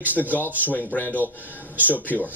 Makes the golf swing, Brandel, so pure?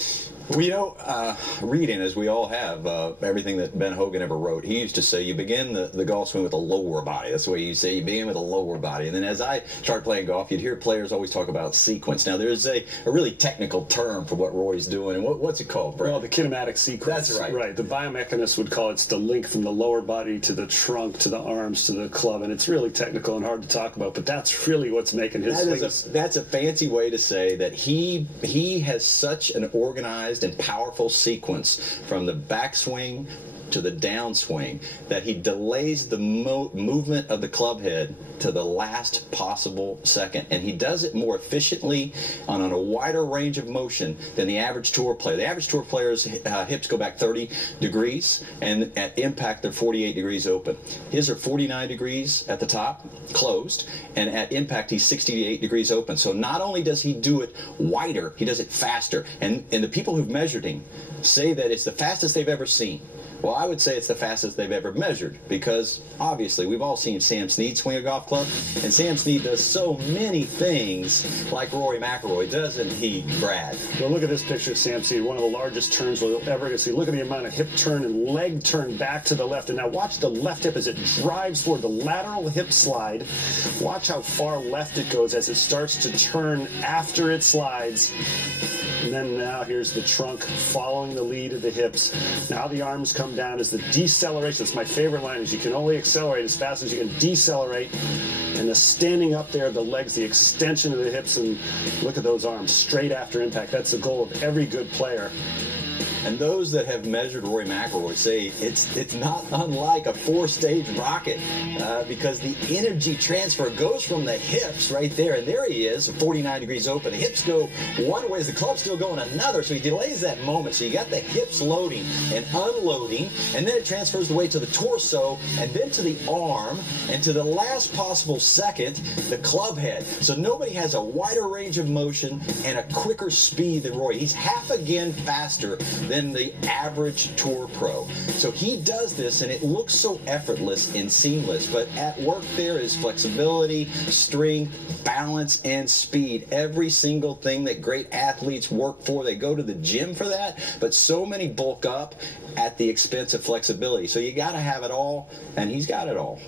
Well, reading, as we all have, everything that Ben Hogan ever wrote, he used to say you begin the golf swing with a lower body. That's the way you say you begin with a lower body. And then as I started playing golf, you'd hear players always talk about sequence. Now, there's a really technical term for what Roy's doing. And what's it called, Brad? Well, the kinematic sequence. That's right. Right. The biomechanists would call it the link from the lower body to the trunk, to the arms, to the club. And it's really technical and hard to talk about, but that's really what's making his swings. That's a fancy way to say that he has such an organized and powerful sequence from the backswing to the downswing that he delays the movement of the club head to the last possible second, and he does it more efficiently on a wider range of motion than the average tour player. The average tour player's hips go back 30 degrees, and at impact they're 48 degrees open. His are 49 degrees at the top, closed, and at impact he's 68 degrees open. So not only does he do it wider, he does it faster. And the people who've measured him say that it's the fastest they've ever seen. Well, I would say it's the fastest they've ever measured because, obviously, we've all seen Sam Snead swing a golf club, and Sam Snead does so many things like Rory McIlroy, doesn't he, Brad? Well, look at this picture of Sam Snead, one of the largest turns we'll ever get to see. Look at the amount of hip turn and leg turn back to the left. And now watch the left hip as it drives forward, the lateral hip slide. Watch how far left it goes as it starts to turn after it slides. And then now here's the trunk following the lead of the hips. Now the arms come down as the deceleration. That's my favorite line, is you can only accelerate as fast as you can decelerate. And the standing up there, the legs, the extension of the hips, and look at those arms straight after impact. That's the goal of every good player. And those that have measured Rory McIlroy say it's not unlike a four-stage rocket because the energy transfer goes from the hips right there, and there he is, 49 degrees open. The hips go one way, the club's still going another, so he delays that moment. So you got the hips loading and unloading, and then it transfers the weight to the torso, and then to the arm, and to the last possible second, the club head. So nobody has a wider range of motion and a quicker speed than Rory. He's half again faster than the average tour pro. So he does this, and it looks so effortless and seamless, but at work there is flexibility, strength, balance, and speed. Every single thing that great athletes work for. They go to the gym for that, but so many bulk up at the expense of flexibility. So you got to have it all, and he's got it all.